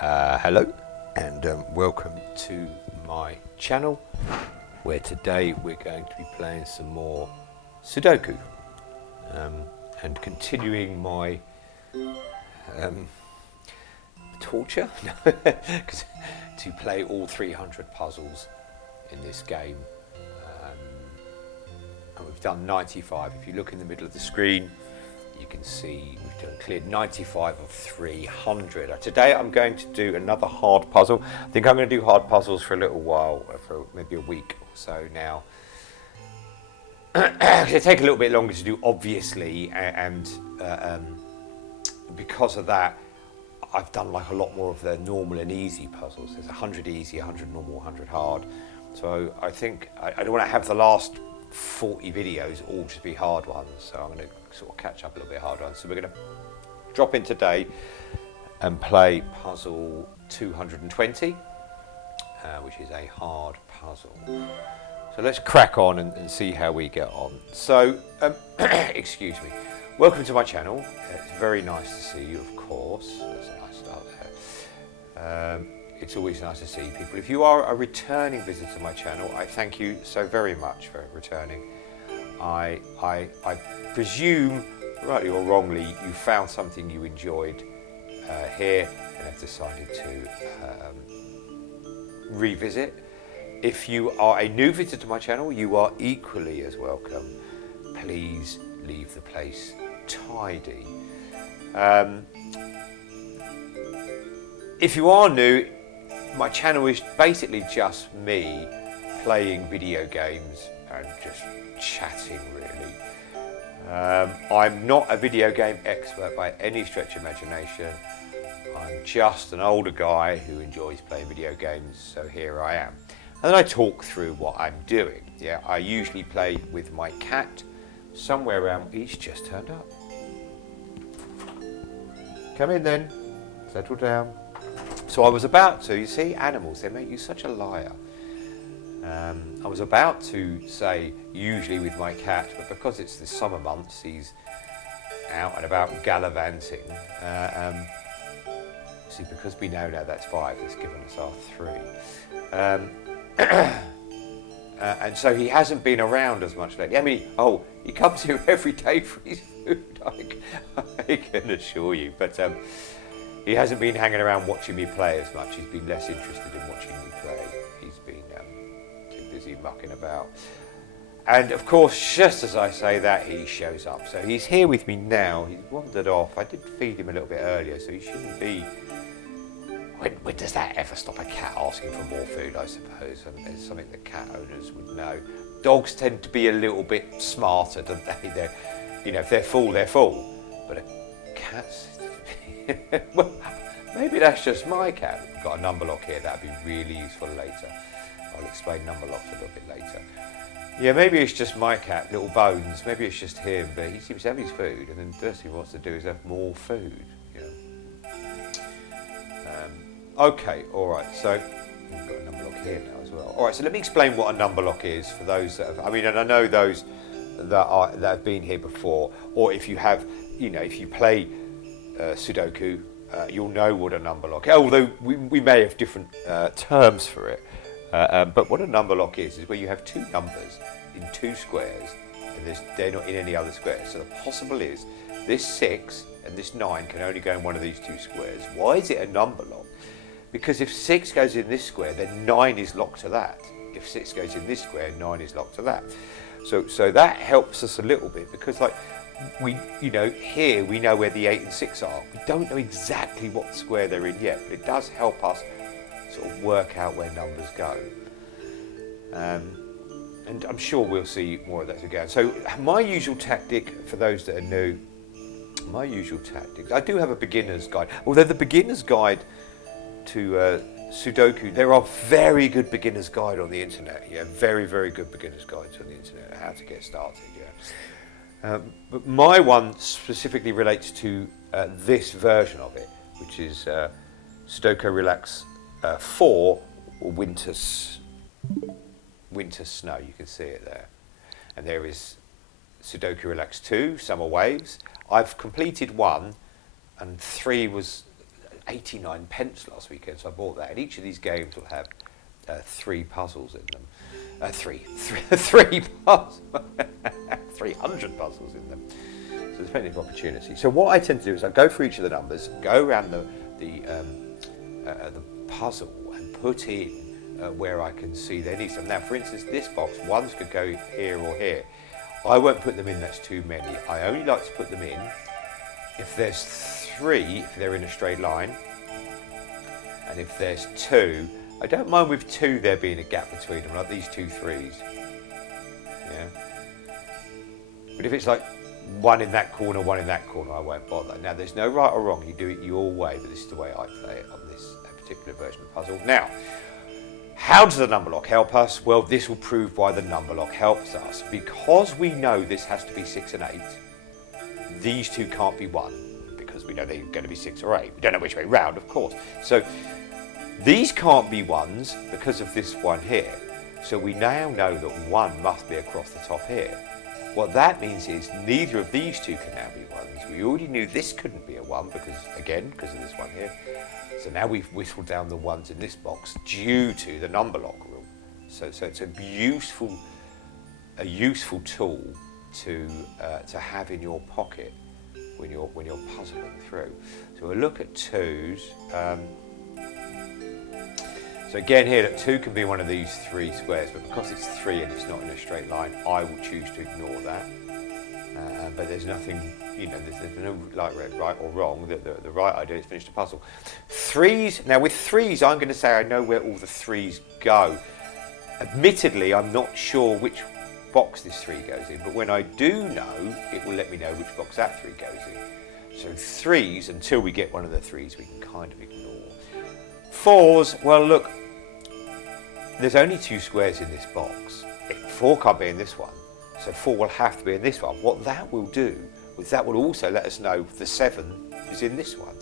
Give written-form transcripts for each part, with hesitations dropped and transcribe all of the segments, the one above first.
Hello and welcome to my channel, where today we're going to be playing some more Sudoku and continuing my torture to play all 300 puzzles in this game. And we've done 95. If you look in the middle of the screen, you can see we've cleared 95 of 300. Today I'm going to do another hard puzzle. I think I'm going to do hard puzzles for a little while, for maybe a week or so now. They take a little bit longer to do, obviously, and because of that, I've done like a lot more of the normal and easy puzzles. There's 100 easy, 100 normal, 100 hard. So I think I don't want to have the last 40 videos all just be hard ones, so I'm going to sort of catch up a little bit hard ones. So we're going to drop in today and play puzzle 220, which is a hard puzzle. So let's crack on and see how we get on. So excuse me, welcome to my channel. It's very nice to see you, of course. That's a nice start there. It's always nice to see people. If you are a returning visitor to my channel, I thank you so very much for returning. I presume, rightly or wrongly, you found something you enjoyed here and have decided to revisit. If you are a new visitor to my channel, you are equally as welcome. Please leave the place tidy. If you are new, my channel is basically just me playing video games and just chatting, really. I'm not a video game expert by any stretch of imagination. I'm just an older guy who enjoys playing video games, so here I am. And then I talk through what I'm doing. Yeah, I usually play with my cat somewhere around. He's just turned up. Come in then, settle down. So I was about to, you see, animals, they make you such a liar. I was about to say usually with my cat, but because it's the summer months, he's out and about gallivanting. See, because we know now that's 5, it's given us our 3. And so he hasn't been around as much lately. I mean, he comes here every day for his food, I can assure you. But he hasn't been hanging around watching me play as much. He's been less interested in watching me play. He's been too busy mucking about. And of course, just as I say that, he shows up. So he's here with me now. He's wandered off. I did feed him a little bit earlier, so he shouldn't be. When does that ever stop a cat asking for more food, I suppose? And it's something that cat owners would know. Dogs tend to be a little bit smarter, don't they? They're, if they're full, they're full. But a cat's... Well, maybe that's just my cat. We've got a number lock here. That'd be really useful later. I'll explain number locks a little bit later. Yeah, maybe it's just my cat, Little Bones. Maybe it's just him, but he seems to have his food, and then the first thing he wants to do is have more food. Okay, all right. So we've got a number lock here now as well. All right. So let me explain what a number lock is for those that have. And I know those that have been here before, or if you have, if you play Sudoku, you'll know what a number lock is, although we may have different terms for it. But what a number lock is where you have two numbers in two squares, and they're not in any other squares. So the possible is this 6 and this 9 can only go in one of these two squares. Why is it a number lock? Because if 6 goes in this square, then 9 is locked to that. If 6 goes in this square, 9 is locked to that. So that helps us a little bit, because here we know where the 8 and 6 are. We don't know exactly what square they're in yet, but it does help us sort of work out where numbers go. And I'm sure we'll see more of that as we go. So my usual tactic, for those that are new, I do have a beginner's guide. Although the beginner's guide to Sudoku, there are very good beginner's guide on the internet. Yeah, very, very good beginner's guides on the internet, how to get started. Yeah. But my one specifically relates to this version of it, which is Sudoko Relax 4, or Winter Snow. You can see it there. And there is Sudoku Relax 2, Summer Waves. I've completed 1, and 3 was 89 pence last weekend, so I bought that. And each of these games will have 3 puzzles in them. Three puzzles, 300 puzzles in them. So there's plenty of opportunity. So what I tend to do is I go for each of the numbers, go around the puzzle and put in where I can see they need some. Now, for instance, this box, ones could go here or here. I won't put them in, that's too many. I only like to put them in if there's 3, if they're in a straight line, and if there's 2, I don't mind with 2 there being a gap between them, like these 2 3s. Yeah. But if it's like 1 in that corner, 1 in that corner, I won't bother. Now, there's no right or wrong. You do it your way, but this is the way I play it on this particular version of the puzzle. Now, how does the number lock help us? Well, this will prove why the number lock helps us. Because we know this has to be 6 and 8, these 2 can't be 1, because we know they're going to be 6 or 8. We don't know which way round, of course. So these can't be 1s because of this one here. So we now know that 1 must be across the top here. What that means is neither of these 2 can now be 1s. We already knew this couldn't be a 1 because of this one here. So now we've whistled down the 1s in this box due to the number lock rule. So it's a useful tool to have in your pocket when you're puzzling through. So we'll look at 2s. So again here, that 2 can be one of these 3 squares, but because it's 3 and it's not in a straight line, I will choose to ignore that. But there's nothing, there's no right or wrong. The right idea is finish the puzzle. 3s, now with 3s, I'm going to say I know where all the 3s go. Admittedly, I'm not sure which box this 3 goes in, but when I do know, it will let me know which box that 3 goes in. So 3s, until we get one of the 3s, we can kind of ignore. 4s, well look, there's only 2 squares in this box. 4 can't be in this one, so 4 will have to be in this one. What that will do is that will also let us know the 7 is in this one.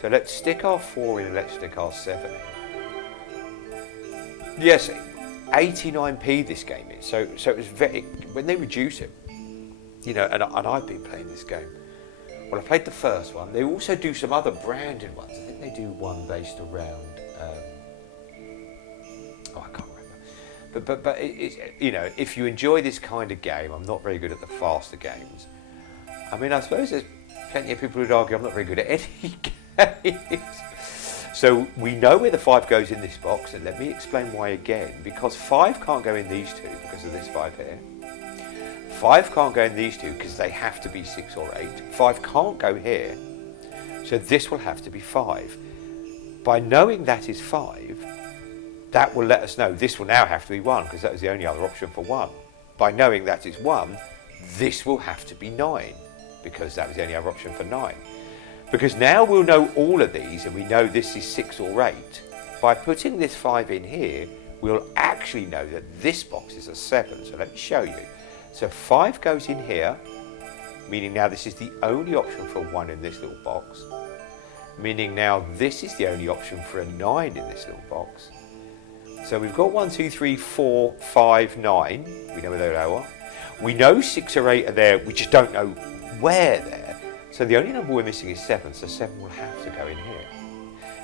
So let's stick our 4 in and let's stick our 7 in. Yes, 89p this game is, so it was very, when they reduce it, and I've been playing this game. Well, I played the first one. They also do some other branded ones. I think they do one based around, I can't remember. But it's, if you enjoy this kind of game, I'm not very good at the faster games. I mean, I suppose there's plenty of people who'd argue I'm not very good at any games. So we know where the 5 goes in this box, and let me explain why again. Because 5 can't go in these 2 because of this 5 here. 5 can't go in these 2 because they have to be 6 or 8. 5 can't go here, so this will have to be 5. By knowing that is 5, that will let us know this will now have to be 1 because that was the only other option for 1. By knowing that is 1, this will have to be 9 because that was the only other option for 9. Because now we'll know all of these and we know this is 6 or 8. By putting this 5 in here, we'll actually know that this box is a 7. So let me show you. So 5 goes in here, meaning now this is the only option for 1 in this little box. Meaning now this is the only option for a 9 in this little box. So we've got 1, 2, 3, 4, 5, 9. We know where they are. We know 6 or 8 are there, we just don't know where there. So the only number we're missing is 7, so 7 will have to go in here.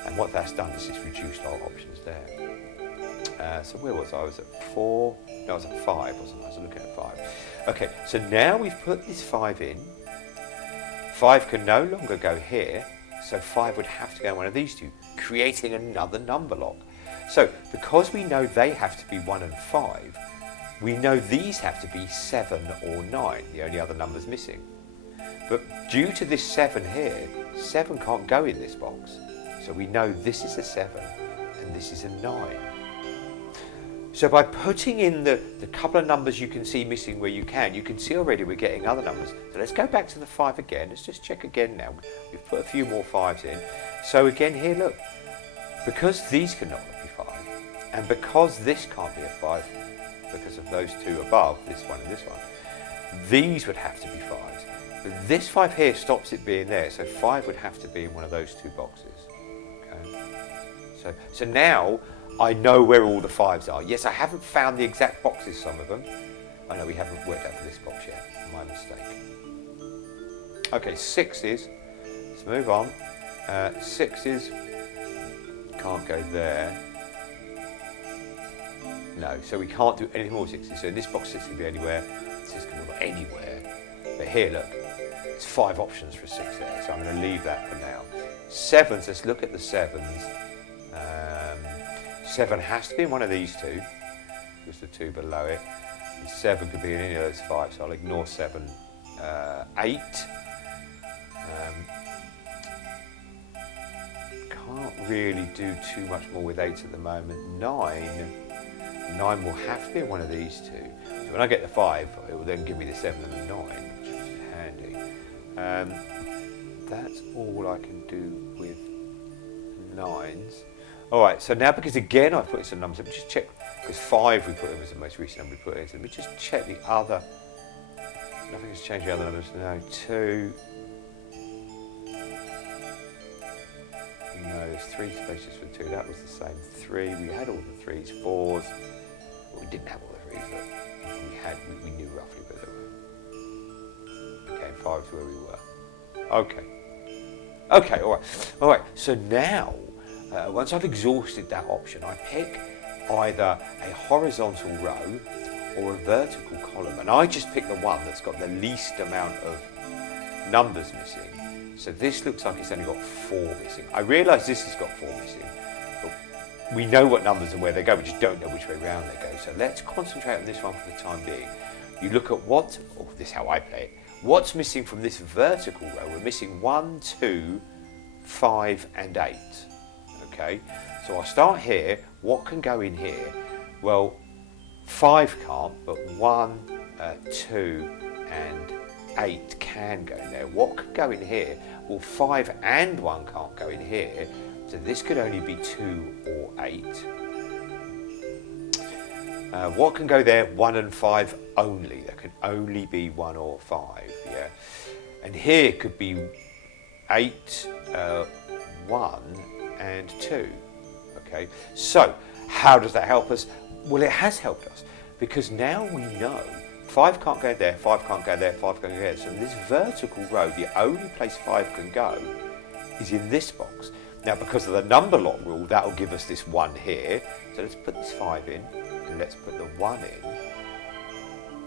And what that's done is it's reduced our options there. So where was I? I was at 4, no, I was at 5, wasn't I? I was looking at 5. Okay, so now we've put this 5 in. 5 can no longer go here, so 5 would have to go in one of these 2, creating another number lock. So because we know they have to be 1 and 5, we know these have to be 7 or 9, the only other numbers missing. But due to this 7 here, 7 can't go in this box. So we know this is a 7 and this is a 9. So by putting in the couple of numbers you can see missing where you can see already we're getting other numbers. So let's go back to the 5 again. Let's just check again now. We've put a few more 5s in. So again here, look, because these cannot be 5, and because this can't be a 5, because of those 2 above, this one and this one, these would have to be 5s. But this 5 here stops it being there, so 5 would have to be in one of those 2 boxes. Okay. So now I know where all the 5s are. Yes, I haven't found the exact boxes, some of them. I know we haven't worked out for this box yet. My mistake. Okay, 6s. Let's move on. 6s. can't go there. No, so we can't do anything more with 6s. So in this box, 6 can be anywhere, 6 can be anywhere. But here, look, it's 5 options for a 6 there, so I'm going to leave that for now. 7s, let's look at the 7s. 7 has to be in one of these two, just the 2 below it. And 7 could be in any of those 5, so I'll ignore 7. 8. Can't really do too much more with 8 at the moment. 9 will have to be in one of these two. So when I get the 5, it will then give me the 7 and the 9, which is handy. That's all I can do with 9s. All right, so now because again I've put in some numbers, let me just check, because 5 we put in was the most recent number we put in, so let me just check the other, nothing has changed the other numbers, no, 2, no, there's 3 spaces for 2, that was the same, 3, we had all the 3s, 4s, well, we didn't have all the 3s, but we knew roughly where they were. Okay, 5's where we were. Okay, all right, so now, once I've exhausted that option, I pick either a horizontal row or a vertical column, and I just pick the one that's got the least amount of numbers missing. So this looks like it's only got 4 missing. I realise this has got 4 missing, but we know what numbers and where they go, we just don't know which way round they go. So let's concentrate on this one for the time being. You look at this is how I play it. What's missing from this vertical row? We're missing 1, 2, 5 and 8. Okay, so I'll start here. What can go in here? Well, 5 can't, but 1, 2 and 8 can go in there. What could go in here? Well, 5 and 1 can't go in here, so this could only be 2 or 8. What can go there? 1 and 5 only. There can only be 1 or 5, yeah. And here could be 8, 1 and 2, okay. So how does that help us? Well, it has helped us because now we know 5 can't go there, 5 can't go there, 5 can't go there. So in this vertical row, the only place 5 can go is in this box. Now, because of the number lock rule, that will give us this 1 here. So let's put this 5 in and let's put the 1 in.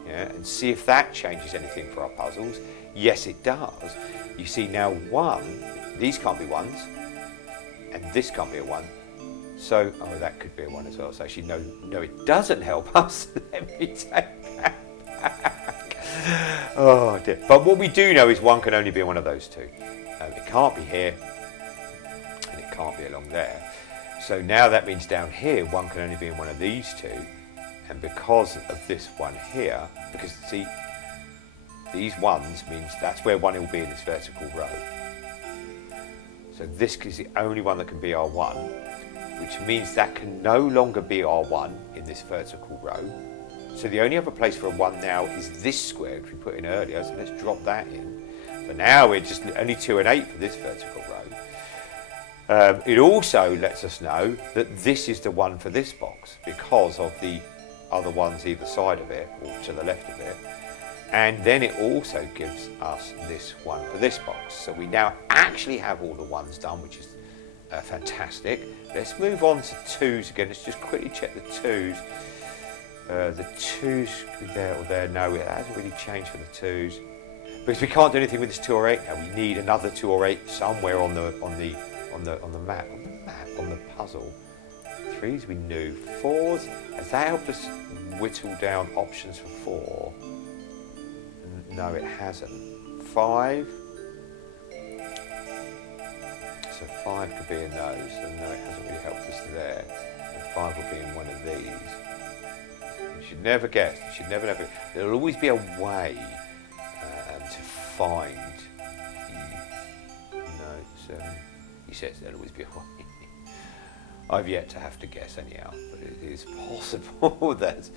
Yeah, and see if that changes anything for our puzzles. Yes, it does. You see now 1, these can't be 1s, and this can't be a 1. So, that could be a 1 as well. So actually, no, it doesn't help us. Let me take that back. Oh dear. But what we do know is 1 can only be one of those two. It can't be here, and it can't be along there. So now that means down here, 1 can only be in one of these two. And because of this one here, because see, these 1s means that's where 1 will be in this vertical row. So this is the only one that can be our 1, which means that can no longer be our 1 in this vertical row. So the only other place for a 1 now is this square, which we put in earlier, so let's drop that in. So now we're just only 2 and 8 for this vertical row. It also lets us know that this is the 1 for this box because of the other ones either side of it or to the left of it. And then it also gives us this 1 for this box. So we now actually have all the 1s done, which is fantastic. Let's move on to 2s again. Let's just quickly check the 2s. The 2s could be there or there. No, it hasn't really changed for the 2s. Because we can't do anything with this 2 or 8 now. We need another 2 or 8 somewhere on the map, on the puzzle. 3s we knew. 4s, has that helped us whittle down options for 4? No, it hasn't. 5. So 5 could be in those, and no, it hasn't really helped us there. And 5 will be in one of these. You should never guess. You should never. There'll always be a way to find. He says there'll always be a way. I've yet to have to guess anyhow, but it is possible that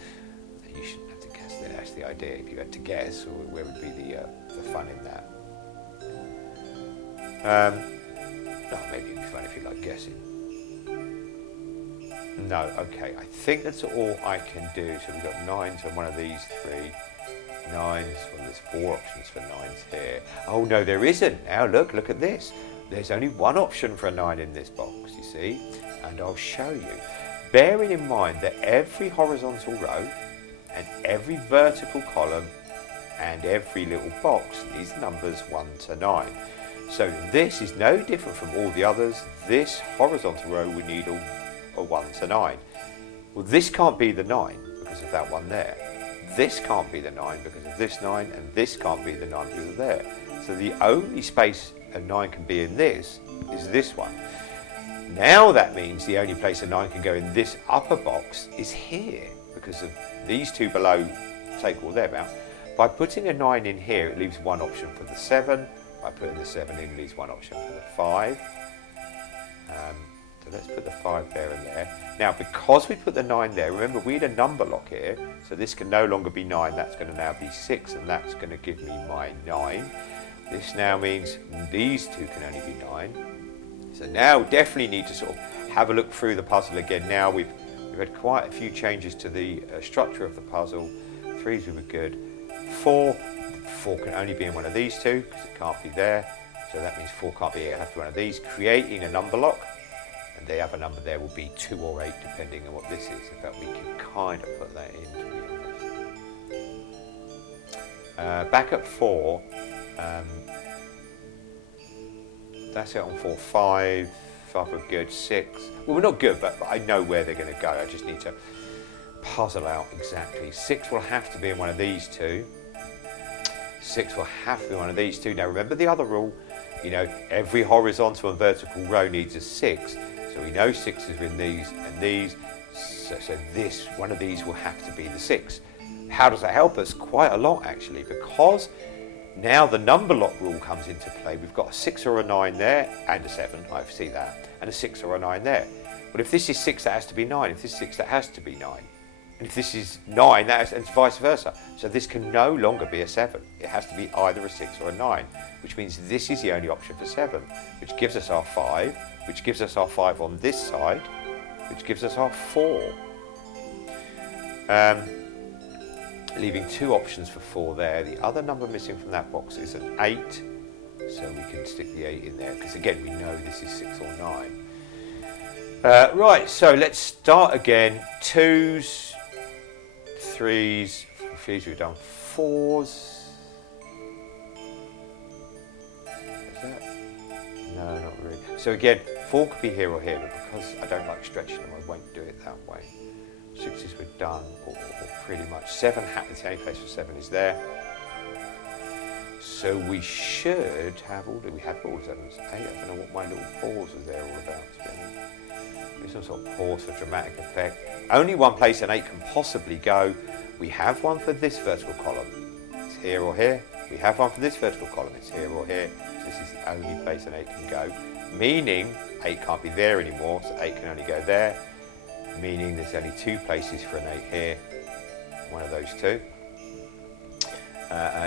you shouldn't have to guess. That's the idea. If you had to guess, where would be the fun in that? Maybe it'd be fun if you like guessing. No, okay. I think that's all I can do. So we've got 9s on one of these 3. 9s. Well, there's 4 options for 9s here. Oh no, there isn't. Now look at this. there's only one option for a 9 in this box, you see, and I'll show you. Bearing in mind that every horizontal row and every vertical column and every little box needs numbers 1 to 9. So this is no different from all the others. This horizontal row would need a 1 to 9. Well, this can't be the 9 because of that one there. This can't be the 9 because of this 9, and this can't be the 9 because of there. So the only space a 9 can be in this is this one. Now that means the only place a 9 can go in this upper box is here, because of these two below take all them out. By putting a 9 in here, it leaves one option for the 7. By putting the 7 in, it leaves one option for the 5. So let's put the 5 there and there. Now, because we put the 9 there, remember we had a number lock here, so this can no longer be 9, that's going to now be 6, and that's going to give me my 9. This now means these two can only be 9. So now definitely need to sort of have a look through the puzzle again. Now we've had quite a few changes to the structure of the puzzle. 3s we were good. 4 can only be in one of these two because it can't be there. So that means 4 can't be here, it has to be one of these. Creating a number lock, and the other number there will be 2 or 8 depending on what this is. In fact, we can kind of put that in, to be honest. Back at 4, that's it on 4. 5 we're good. 6, well, we're not good, but I know where they're going to go. I just need to puzzle out exactly. 6 will have to be in one of these two. 6 will have to be one of these two. Now remember the other rule, you know, every horizontal and vertical row needs a 6. So we know 6s are in these and these. So this, one of these will have to be the 6. How does that help us? Quite a lot actually, because now the number lock rule comes into play. We've got a 6 or a 9 there, and a 7, I see that, and a 6 or a 9 there. But if this is 6, that has to be 9. If this is 6, that has to be 9. And if this is 9, and vice versa. So this can no longer be a 7. It has to be either a 6 or a 9, which means this is the only option for 7, which gives us our 5, which gives us our 5 on this side, which gives us our 4. Leaving 2 options for 4 there. The other number missing from that box is an 8, so we can stick the 8 in there, because again we know this is 6 or 9. Right, so let's start again. 2s, 3s, we've done 4s. Is that? No, not really. So again, 4 could be here or here, but because I don't like stretching them, I won't do it that way. 6s were done, or pretty much. 7 happens, the only place for 7 is there. So we should have all, we have all 7s. 8, I don't know what my little pause was there all about, to be honest. Maybe some sort of pause for dramatic effect. Only one place an 8 can possibly go. We have one for this vertical column. It's here or here. We have one for this vertical column. It's here or here. So this is the only place an 8 can go. Meaning 8 can't be there anymore, so 8 can only go there. Meaning there's only 2 places for an 8 here, one of those 2.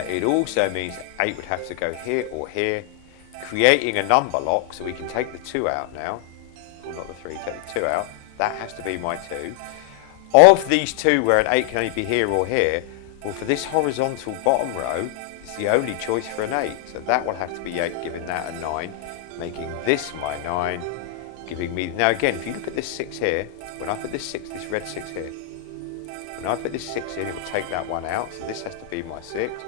It also means 8 would have to go here or here, creating a number lock, so we can take the 2 out now. Well, not the 3, take the 2 out. That has to be my 2. Of these 2 where an 8 can only be here or here, well, for this horizontal bottom row, it's the only choice for an 8. So that will have to be 8, giving that a 9, making this my 9. Giving me, now again, if you look at this 6 here, when I put this 6, this red 6 here, when I put this 6 in, it will take that one out, so this has to be my 6,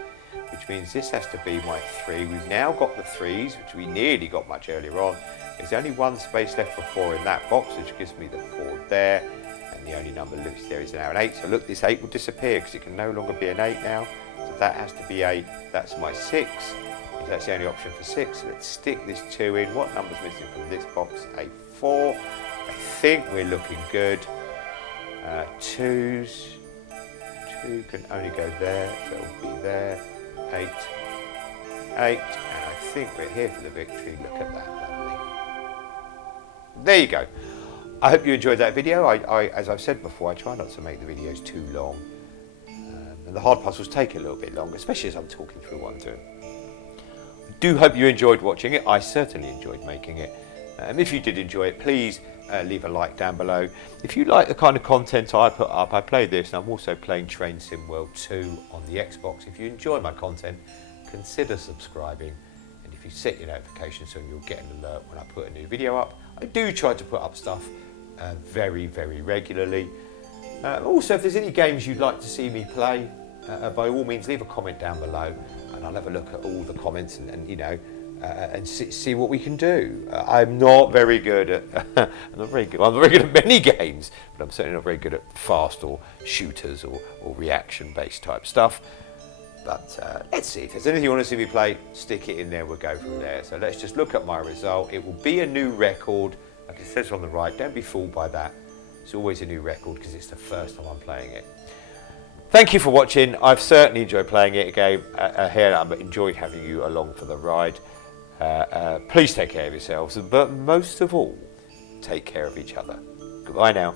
which means this has to be my 3. We've now got the 3s, which we nearly got much earlier on. There's only one space left for 4 in that box, which gives me the 4 there, and the only number left there is now an 8. So look, this 8 will disappear because it can no longer be an 8 now, so that has to be 8. That's my 6. That's the only option for 6. Let's stick this 2 in. What number's missing from this box? A 4. I think we're looking good. 2s. 2 can only go there, so it'll be there. 8. 8. And I think we're here for the victory. Look at that, lovely. There you go. I hope you enjoyed that video. As I've said before, I try not to make the videos too long. And the hard puzzles take a little bit longer, especially as I'm talking through what I'm doing. Do hope you enjoyed watching it. I certainly enjoyed making it. If you did enjoy it, please leave a like down below. If you like the kind of content I put up, I play this, and I'm also playing Train Sim World 2 on the Xbox. If you enjoy my content, consider subscribing. And if obviously set your notifications so you'll get an alert when I put a new video up. I do try to put up stuff very, very regularly. Also, if there's any games you'd like to see me play, by all means leave a comment down below, and I'll have a look at all the comments and you know, and see what we can do. I'm not very good at I'm not very good at many games, but I'm certainly not very good at fast or shooters or reaction-based type stuff. But let's see, if there's anything you want to see me play, stick it in there, we'll go from there. So let's just look at my result. It will be a new record, like it says on the right. Don't be fooled by that. It's always a new record because it's the first time I'm playing it. Thank you for watching. I've certainly enjoyed playing it again here. I've enjoyed having you along for the ride. Please take care of yourselves, but most of all, take care of each other. Goodbye now.